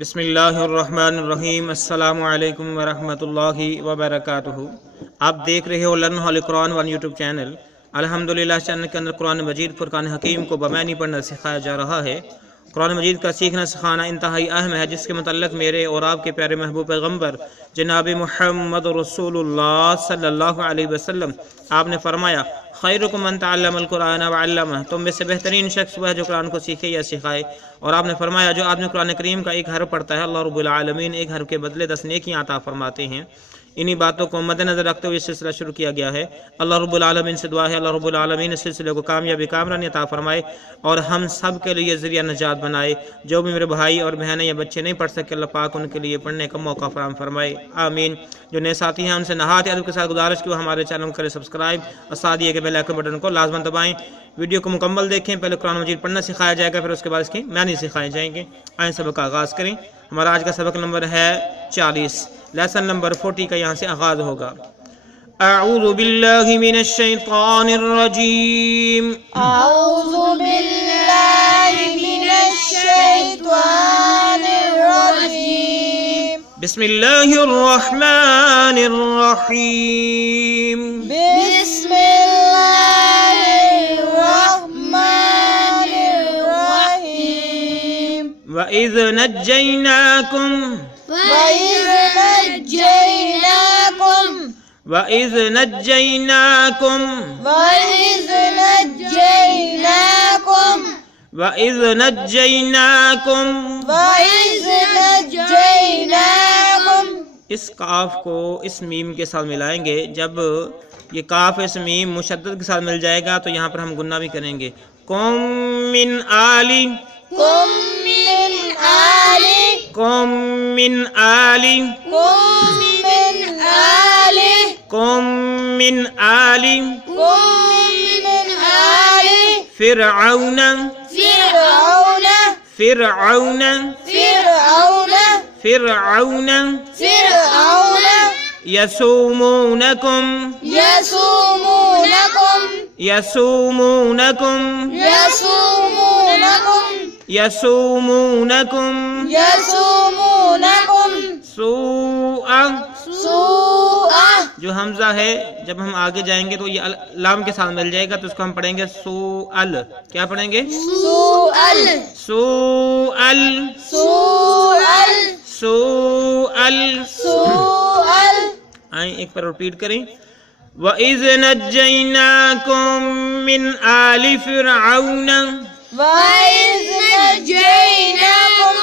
بسم اللہ الرحمن الرحیم۔ السلام علیکم ورحمۃ اللہ وبرکاتہ۔ آپ دیکھ رہے ہو لرن ہالی قرآن ون یوٹیوب چینل۔ الحمدللہ چینل کے اندر قرآن مجید فرقان حکیم کو بمعنی پڑھنا سکھایا جا رہا ہے۔ قرآن مجید کا سیکھنا سکھانا انتہائی اہم ہے، جس کے متعلق میرے اور آپ کے پیارے محبوب پیغمبر جناب محمد رسول اللہ صلی اللہ علیہ وسلم آپ نے فرمایا، خیرکم من تعلم القرآن وعلمہ، تم میں سے بہترین شخص وہ ہے جو قرآن کو سیکھے یا سکھائے۔ اور آپ نے فرمایا، جو آدمی قرآن کریم کا ایک حرف پڑھتا ہے، اللہ رب العالمین ایک حرف کے بدلے 10 نیکیاں عطا فرماتے ہیں۔ انہی باتوں کو مد نظر رکھتے ہوئے یہ سلسلہ شروع کیا گیا ہے۔ اللہ رب العالمین سے دعا ہے اللہ رب العالمین اس سلسلے کو کامیابی کامرانی عطا فرمائے اور ہم سب کے لیے ذریعہ نجات بنائے۔ جو بھی میرے بھائی اور بہنیں یا بچے نہیں پڑھ سکے، اللہ پاک ان کے لیے پڑھنے کا موقع فراہم فرمائے، آمین۔ جو نئے ساتھی ہیں ان سے نہایت ادب کے ساتھ گزارش کی وہ ہمارے چینل کو کرے سبسکرائب اور ساتھ یہ کہ بیل آئیکن بٹن کو لازماً دبائیں۔ ویڈیو کو مکمل دیکھیں، پہلے قرآن مجید پڑھنا سکھایا جائے گا، پھر اس کے بعد اس کی معنی سکھائے جائیں گے۔ آئیں سبق کا آغاز کریں۔ ہمارا آج کا سبق نمبر ہے 40، لیسن نمبر 40 کا یہاں سے آغاز ہوگا۔ اعوذ باللہ من الشیطان الرجیم، اعوذ باللہ من الشیطان الرجیم، بسم اللہ الرحمن الرحیم، بسم اللہ الرحمن الرحیم۔ وَإِذْ نَجَّيْنَاكُمْ وَإِذْ نَجَّيْنَاكُمْ وَإِذْ نَجَّيْنَاكُمْ وَإِذْ نَجَّيْنَاكُمْ وَإِذْ نَجَّيْنَاكُمْ وَإِذْ نَجَّيْنَاكُمْ۔ اس کاف کو اس میم کے ساتھ ملائیں گے۔ جب یہ کاف اس میم مشدد کے ساتھ مل جائے گا تو یہاں پر ہم گنہ بھی کریں گے۔ قوم من آلی، قم من آلِ، قوم من آلی، قم من آلِ، قوم من آلی قم من آلِ فرعون، فرعون، فرعون، فرعون، فرعون فرعون یسومونکم، یسومونکم، یسومونکم، یسومونکم، یسومونکم یسومونکم سوء، سوء، جو حمزہ ہے جب ہم آگے جائیں گے تو یہ لام کے ساتھ مل جائے گا تو اس کو ہم پڑھیں گے سوءل۔ کیا پڑھیں گے؟ سوءل، سوءل، سوءل، سوءل۔ سوءل۔ آئیں ایک پر ریپیٹ کریں۔ وَإِذْ نَجَّيْنَاكُمْ مِنْ آلِ فِرْعَوْنَ وَإِذْ نَجَّيْنَاكُمْ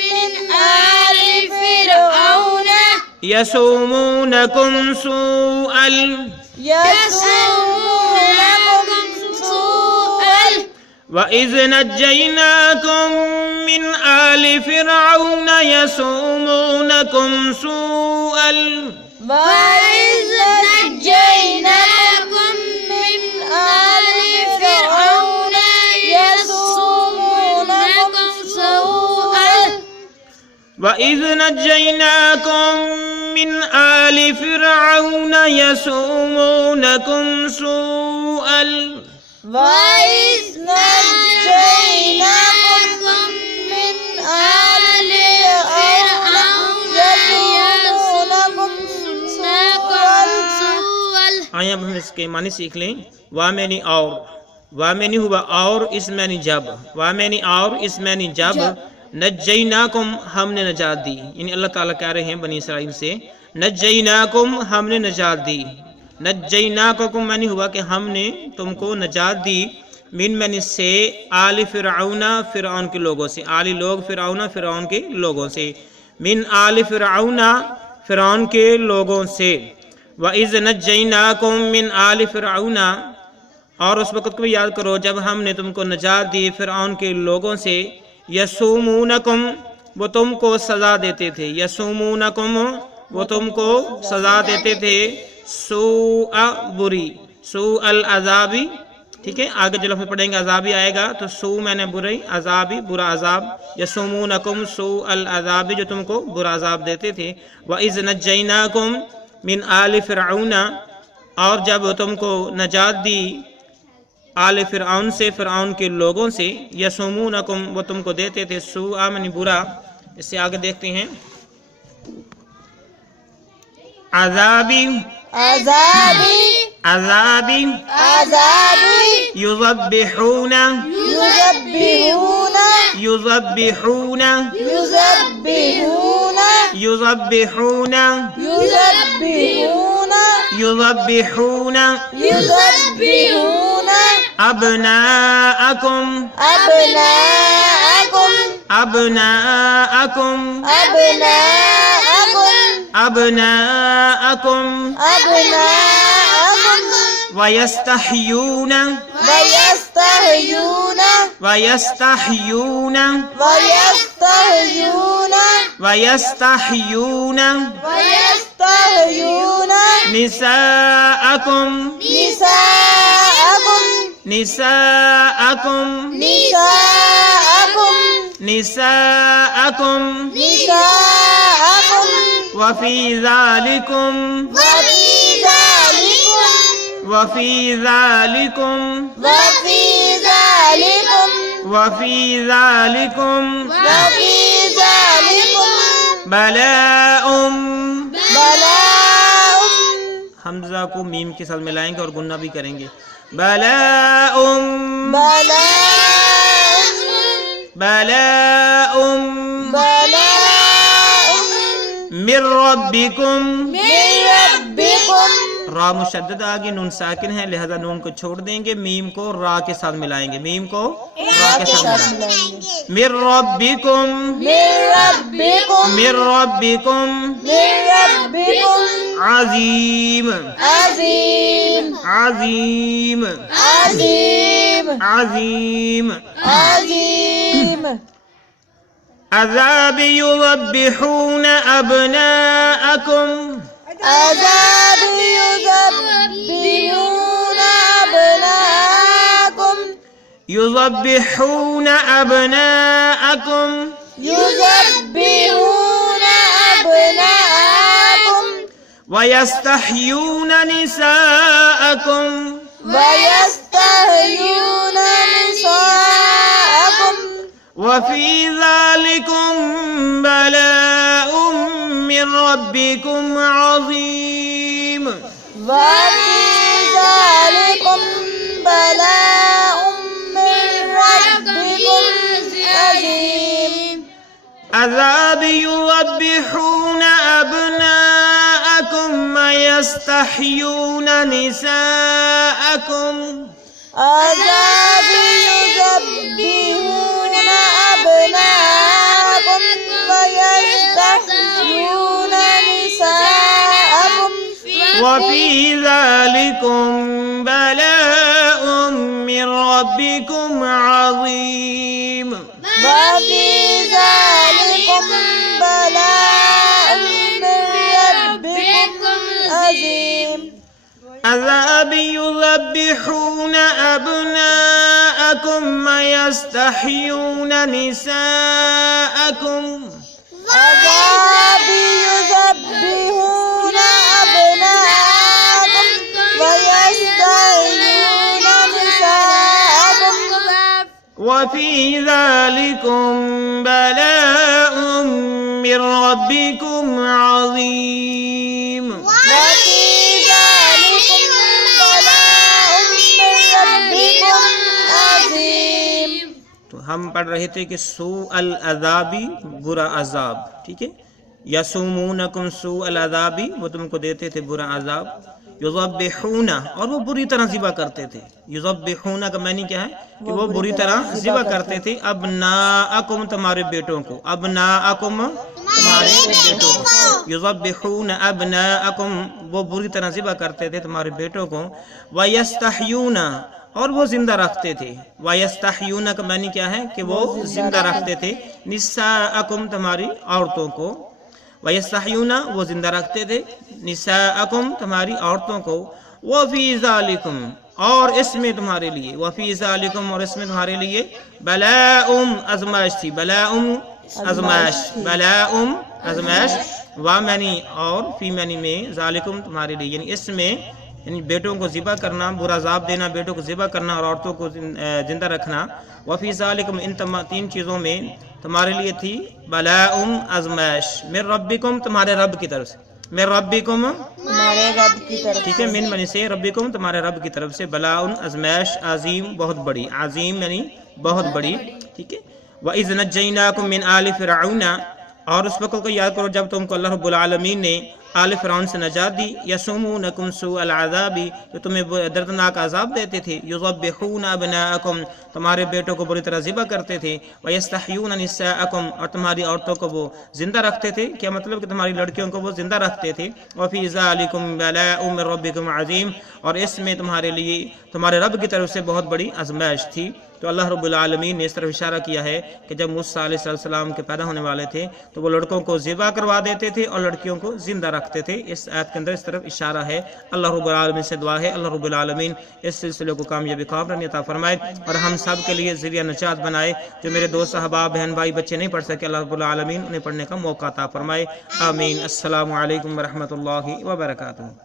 مِنْ آلِ فِرْعَوْنَ يَسُومُونَكُمْ سُوءَ يَسُومُونَكُمْ سُوءَ وَإِذْ نَجَّيْنَاكُمْ مِنْ آلِ فِرْعَوْنَ يَسُومُونَكُمْ سُوءَ وَإِذْ نَجَّيْنَاكُمْ مِنْ آلِ فِرْعَوْنَ يَسُومُونَكُمْ سُوءَ وَإِذْ نَجَّيْنَاكُمْ مِنْ آلِ فِرْعَوْنَ يَسُومُونَكُمْ سُوءَ وَإِذْ نَجَّيْنَاكُمْ مِنْ آلِ فِرْعَوْنَ يَسُومُونَكُمْ سُوءَ۔ آئیں اب ہم اس کے معنی سیکھ لیں۔ وامینی اور، وامینی ہوا اور، اس معنی جب، وامینی اور اس معنی جب، نجیناکم ہم نے نجات دی، یعنی اللہ تعالیٰ کہہ رہے ہیں بنی اسرائیل سے، نجیناکم ہم نے نجات دی، نجیناکم معنی ہوا کہ ہم نے تم کو نجات دی، من معنی سے، آل فرعون فرعون کے لوگوں سے، آلی لوگ، فرعون فرعون کے لوگوں سے، من آل فرعون فرعون کے لوگوں سے، وَإِذْ نَجَّيْنَاكُمْ مِنْ آلِ فِرْعَوْنَ اور اس وقت کو بھی یاد کرو جب ہم نے تم کو نجات دی فرعون کے لوگوں سے، یسومونکم وہ تم کو سزا دیتے تھے، یسومونکم وہ تم کو سزا دیتے تھے، سوء بری، سوء العذابی، ٹھیک ہے آگے جو لفظ پڑھیں گے عذابی آئے گا تو سوء میں نے بری، عذابی برا عذاب، یسومونکم سوء العذابی جو تم کو برا عذاب دیتے تھے، وَإِذْ نَجَّيْنَاكُمْ من آل فرعون اور جب تم کو نجات دی آل فرعون سے، فرعون کے لوگوں سے، یسومونکم وہ تم کو دیتے تھے، سوء من برا، اس سے آگے دیکھتے ہیں عذابی عذابی عذابی عذابی یذبحون یذبحون یذبحون یذبحون یذبحون یذبحون یذبحون یذبحون ابناءکم ابناءکم ابناءکم ابناءکم ابناءکم ابناءکم ویستحیون ویستحیون ویستحیون ویستحیون ویستحیون ویستحیون نساءکم نساءکم نساءکم نساءکم نساءکم نساءکم وفی ذالکم وفی ذالکم وفی ذالکم وفی ذالکم وفی ذالکم وفی ذالکم بلاء بلاء حمزہ کو میم کے ساتھ ملائیں گے اور غنہ بھی کریں گے بلاء بلاء بلاء بلاء من ربکم من ربکم را مشدد آگے نون ساکن ہے لہذا نون کو چھوڑ دیں گے میم کو را کے ساتھ ملائیں گے میم کو را کے ساتھ ملائیں گے من ربکم من ربکم من ربکم من ربکم عظیم عظیم عظیم عظیم عظیم عظیم عذاب یذبحون ابناءکم عذاب یذبحون ابناءکم یذبحون ابناءکم یذبحون ابناءکم ویستحیون نساءکم ویستحیون نساءکم وفی ذالکم بلاء من ربکم عظیم وفی ذالکم بلاء من ربکم عظیم عذاب یذبحون ابناءکم ویستحیون نساءکم عذاب یذبحون ابناءکم ویستحیون نساءکم وفی ذالکم بلاء من ربکم عظیم وفی ذالکم بلاء من ربکم عظیم عذاب یذبحون ابناءکم ویستحیون نساءکم عذاب یذبحون ابناءکم ویستحیون نساءکم وفی ذالکم بلاء من ربکم عظیم وفی ذالکم بلاء من ربکم عظیم تو ہم پڑھ رہے تھے کہ سوء العذابی برا عذاب ٹھیک ہے یسومونکم سوء العذابی وہ تم کو دیتے تھے برا عذاب یذبحون اور وہ بری طرح ذبح کرتے تھے یذبحون کا معنی کیا ہے کہ وہ بری طرح ذبح کرتے تھے ابناءکم تمہارے بیٹوں کو ابناءکم تمہارے بیٹوں کو یذبحون ابناءکم وہ بری طرح ذبح کرتے تھے تمہارے بیٹوں کو ویستحیون اور وہ زندہ رکھتے تھے ویستحیون کا معنی کیا ہے کہ وہ زندہ رکھتے تھے نساءکم تمہاری عورتوں کو ویستحیون وہ زندہ رکھتے تھے نساءکم تمہاری عورتوں کو وفی ذالکم اور اس میں تمہارے لیے وفی ذالکم اور اس میں تمہارے لیے بلاء ازمائش تھی بلاء ازمائش بلاء ازمائش وا معنی اور فی معنی میں ذالکم تمہارے لیے یعنی اس میں یعنی بیٹوں کو ذبح کرنا برا عذاب دینا بیٹوں کو ذبح کرنا اور عورتوں کو زندہ رکھنا وفی ذالکم ان تین چیزوں میں تمہارے لیے تھی بلاء آزمائش، من ربکم تمہارے رب کی طرف سے، من ربکم تمہارے رب کی طرف ٹھیک ہے، من منی سے ربکم تمہارے رب کی طرف سے، بلاء آزمائش عظیم بہت بڑی، عظیم یعنی بہت بڑی، ٹھیک ہے۔ وَإِذْ نَجَّيْنَاكُمْ مِنْ آلِ فِرْعَوْنَ، اور اس وقت کو یاد کرو جب تم کو اللہ رب العالمین نے آل فرعون سے نجات دی، یسومونکم سوء العذاب، جو تمہیں دردناک عذاب دیتے تھے، یذبحون ابناءکم تمہارے بیٹوں کو بری طرح ذبح کرتے تھے، ویستحیون نساءکم اور تمہاری عورتوں کو وہ زندہ رکھتے تھے، کیا مطلب کہ تمہاری لڑکیوں کو وہ زندہ رکھتے تھے، وفی ذالکم بلاء من ربکم عظیم، اور اس میں تمہارے لیے تمہارے رب کی طرف سے بہت بڑی آزمائش تھی۔ تو اللہ رب العالمین نے اس طرف اشارہ کیا ہے کہ جب موسیٰ علیہ السلام کے پیدا ہونے والے تھے تو وہ لڑکوں کو ذبح کروا دیتے تھے اور لڑکیوں کو زندہ رکھتے تھے، اس آیت کے اندر اس طرف اشارہ ہے۔ اللہ رب العالمین سے دعا ہے اللہ رب العالمین اس سلسلے کو کامیابی کامرانی عطا فرمائے اور ہم سب کے لیے ذریعہ نجات بنائے۔ جو میرے دوست صحابہ بہن بھائی بچے نہیں پڑھ سکے اللہ رب العالمین انہیں پڑھنے کا موقع عطا فرمائے، آمین۔ السلام علیکم ورحمۃ اللہ وبرکاتہ۔